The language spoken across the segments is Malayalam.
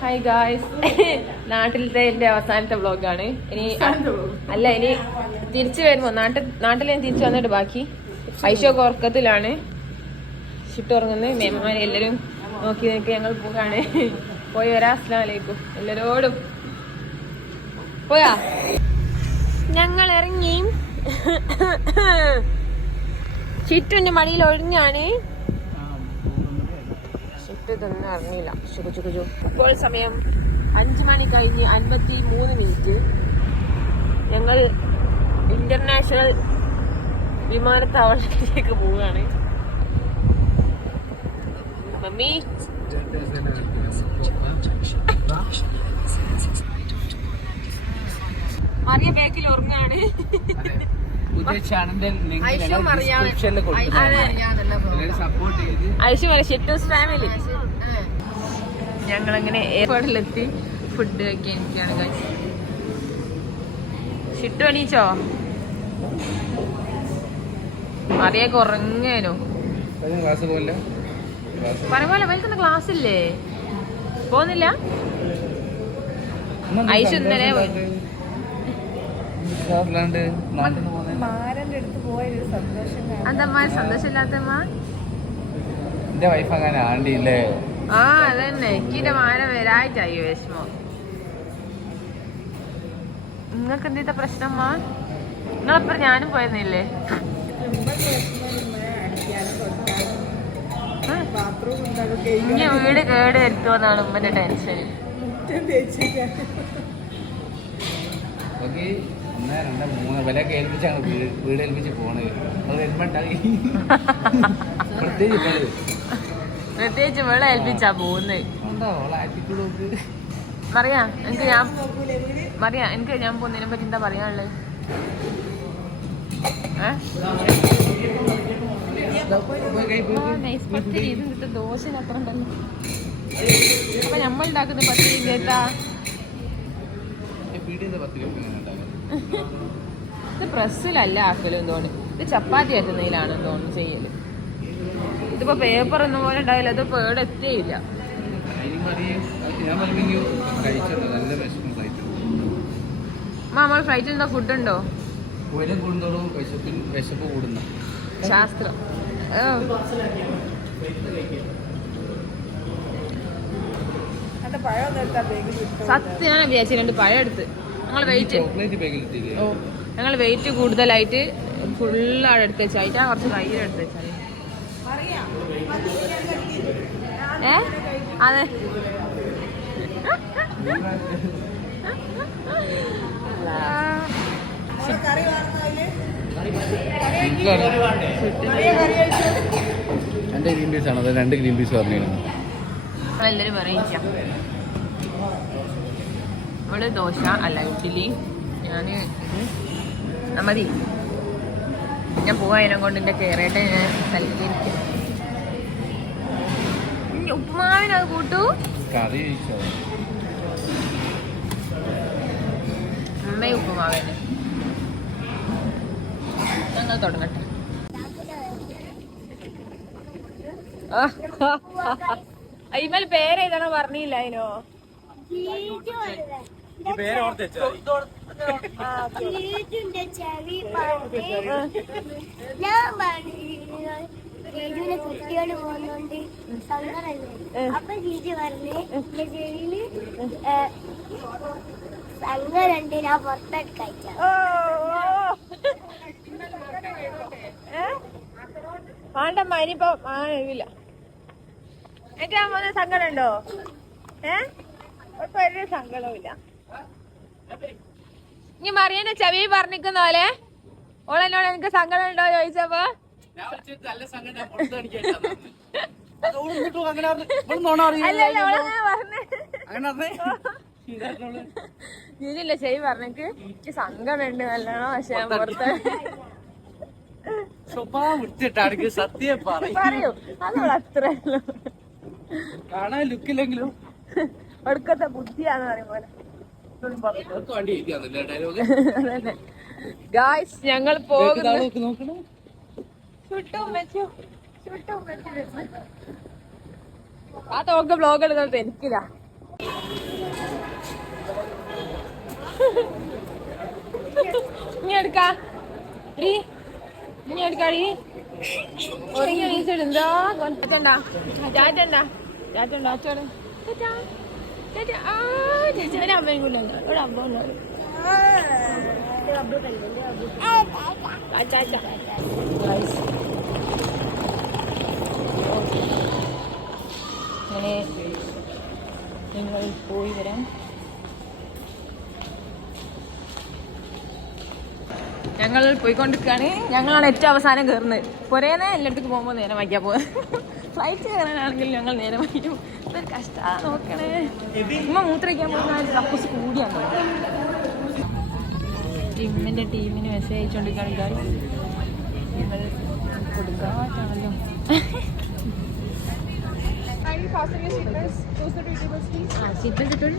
ഹായ് ഗായ്സ് നാട്ടിലത്തെ എന്റെ അവസാനത്തെ വ്ളോഗാണ് ഇനി അല്ല ഇനി തിരിച്ചു വരുമ്പോ നാട്ടിൽ നാട്ടിൽ ഞാൻ തിരിച്ചു വന്നിട്ട് ബാക്കി. ഐശോ ഉറക്കത്തിലാണ്. ഷിഫ്റ്റ് ഉറങ്ങുന്നത് മേമ്മമാരെ എല്ലാരും നോക്കി നോക്കി ഞങ്ങൾ പോകാണ് പോയി വരാം. അസ്ലാം വലൈക്കും എല്ലാരോടും. പോയാ? ഞങ്ങൾ ഇറങ്ങി. ചിറ്റുന്റെ മടിയിൽ ഒഴിഞ്ഞാണ്. ഇതൊന്നും അറിഞ്ഞില്ല. ചുക്കു ചുക്കു ചു ഇപ്പോൾ സമയം അഞ്ചു മണി കഴിഞ്ഞ് അൻപത്തി മൂന്ന് മിനിറ്റ്. ഞങ്ങൾ ഇന്റർനാഷണൽ വിമാനത്താവളത്തിലേക്ക് പോവുകയാണ്. മമ്മി. മറിയ ബാക്കിൽ ഉറങ്ങാണ്. ഐഷും കൊടുത്തിട്ടുണ്ട്. സപ്പോർട്ട് ചെയ്ത് ഐഷു ഷിറ്റൂസ് ഫാമിലി ഞങ്ങളങ്ങനെ എയർപോർട്ടിലെത്തി ഫുഡ് കഴിക്കാൻ ഇരിക്കുകയാണ് guys. ഷിട്ടു എണീച്ചോ? മറിയൊക്കെ ഉറങ്ങേനു ക്ലാസ് പോലെ പറഞ്ഞ പോലെ വലിക്കുന്ന ക്ലാസ് ഇല്ലേ? പോന്നില്ല ഇന്നലെ പോകുന്നത് അതമ്മ സന്തോഷമില്ലാത്തമ്മ എന്റെ വൈഫ് അങ്ങനെ ആണ്ടിയില്ലേ? ആ അതന്നെ. എനിക്കിന്റെ മാന വരായിട്ടായി വിഷമം. നിങ്ങൾക്ക് എന്തീത്ത പ്രശ്നം മാ? നിങ്ങളപ്പുറം ഞാനും പോയെന്നില്ലേ ഇനി വീട് കേട് വരുത്തുമെന്നാണ് ഉമ്മന്റെ ടെൻഷൻ. ഓക്കെ ഒന്ന് രണ്ട് മൂന്ന്. വിലയൊക്കെ ഏൽപ്പിച്ചാണ് വീട് വീട് ഏൽപ്പിച്ച് പോണത് അത് വരുമ്പോണ്ടായി പ്രത്യേകിച്ച്. പ്രത്യേകിച്ച് വെള്ളം ഏൽപ്പിച്ചാ പോകുന്നത് നോക്ക്? മറിയാ എനിക്ക് ഞാൻ മറിയാ എനിക്ക് ഞാൻ പോകുന്നതിനെ പറ്റി എന്താ പറയാനുള്ളത്. ദോശനപ്പുറം അപ്പൊ നമ്മൾ ഉണ്ടാക്കുന്ന പത്തിരി കേട്ടാ ഇത് പ്രസ്സിലല്ല ആക്കലും തോന്നുന്നു. ഇത് ചപ്പാത്തി ആറ്റുന്നതിലാണെന്ന് തോന്നുന്നു ചെയ്യൽ. ഇതിപ്പോ പേപ്പർ ഒന്നും പോലെ ഉണ്ടായില്ല. അത് പേട് എത്തിയില്ല. നമ്മൾ ഫ്ലൈറ്റിൽ എന്താ ഫുഡ് ഉണ്ടോ? ശാസ്ത്രം. സത്യം ഞാൻ വിചാരിച്ചു രണ്ട് പഴം എടുത്ത്. ഞങ്ങൾ വെയിറ്റ് ഞങ്ങൾ വെയിറ്റ് കൂടുതലായിട്ട് ഫുള്ള് എടുത്ത് വെച്ചായിട്ട് കുറച്ച് കയ്യിലെടുത്ത് വെച്ചാൽ ഏ? അതെ. രണ്ട് ഗ്രീൻ പീസ് ആണ്. അത് രണ്ട് ഗ്രീൻ പീസ് പറഞ്ഞിരുന്നു. എല്ലാവരും പറയിക്കാം ഇവിടെ ദോശ അല്ല ഇഡ്ഡലി. ഞാൻ മതി. ഞാൻ പോവാതിനെ കൊണ്ട് എന്റെ കയറേട്ടെ ഞാൻ സൽക്കരിക്കും ഉപ്പുമാവിനത് കൂട്ടു. അമ്മ ഉപ്പുമാവിന് ഞങ്ങൾ തുടങ്ങട്ടെ. അയ്മൽ പേരെഴുതണോ പറഞ്ഞില്ല അതിനോ? ചീറ്റുണ്ട് ചെവി ഞാൻ ജീജുവിനെ പോകുന്നുണ്ട്. സങ്കടല്ലേ? അപ്പൊ ജീജു പറഞ്ഞ് എന്റെ ചെവിയിൽ സങ്കടുണ്ട് ഞാൻ പുറത്തോട്ട് കഴിച്ച വേണ്ടമ്മ ഇനിയിപ്പോ ഇല്ല. എന്റെ അമ്മ സങ്കടമുണ്ടോ? ഏ? ഇപ്പൊ ഒരു സങ്കടവും ഇല്ല ഇനി മറിയന്റെ ചെവി പറഞ്ഞിക്കുന്ന പോലെ ഓളെന്നോട് എനിക്ക് സങ്കടം ഉണ്ടോ ചോദിച്ചപ്പോ അല്ലല്ല ചെയ് ചെവി പറഞ്ഞെക്ക് എനിക്ക് സങ്കടമുണ്ട് നല്ലോണം പക്ഷെ ഞാൻ പുറത്ത് സ്വഭാവം വിട്ടിട്ടാണെങ്കിൽ സത്യം പറയും. പറയൂ. അതോട് അത്ര കാണാൻ ലുക്കില്ലെങ്കിലും ഒടുക്കത്തെ ബുദ്ധിയാന്ന് പറയും പോലെ ഗായ്സ് ഞങ്ങൾ പോകുന്നു ആ തോക്ക് ബ്ലോഗ് എടുക്കുന്നത് എനിക്കില്ല ഇനി എടുക്കാ. ഡി ഇനി എടുക്കാടി ഒരുങ്ങി എണീച്ചിട്ട് എന്താ? ടാറ്റണ്ടാ ടാറ്റണ്ടാ ടാറ്റണ്ടാ അച്ചോട്. അങ്ങനെ നിങ്ങൾ പോയി വരാം ഞങ്ങൾ പോയിക്കൊണ്ടിരിക്കുകയാണ്. ഞങ്ങളാണ് ഏറ്റവും അവസാനം കയറുന്നത്. പുരേനെ എല്ലായിടത്തേക്ക് പോകുമ്പോൾ നേരം വയ്ക്കാൻ പോകുന്നത് ഫ്ലൈറ്റ് കയറാനാണെങ്കിൽ ഞങ്ങൾ നേരം വയ്ക്കും ഇതൊരു കഷ്ടാ നോക്കണേ. ഉമ്മ മൂത്രയ്ക്കാൻ പോകുന്ന കപ്പൂസ് കൂടിയാണ് ജിമ്മിന്റെ ടീമിന് മെസ്സേജ് അയച്ചുകൊണ്ടിരിക്കുകയാണ് ഞങ്ങൾ കൊടുക്കാറ്റാണല്ലോ ആ സീറ്റ് ബെൽറ്റ് ഇട്ടോളൂ.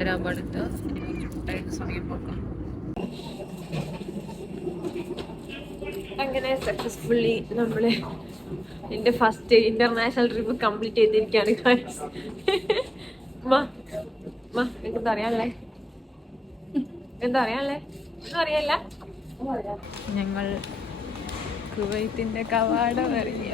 രണ്ടര ആകുമ്പോൾ പോക്കാം അങ്ങനെ സക്സസ്ഫുള്ളി നമ്മൾ എന്റെ ഫസ്റ്റ് ഇന്റർനാഷണൽ ട്രിപ്പ് കംപ്ലീറ്റ് ചെയ്തിരിക്കുകയാണ് guys. മാ മാ എന്താ അറിയാല്ലേ എന്താ അറിയാല്ലേ ഒന്നും അറിയല്ല ഞങ്ങൾ കുവൈത്തിന്റെ കവാടം ഇറങ്ങി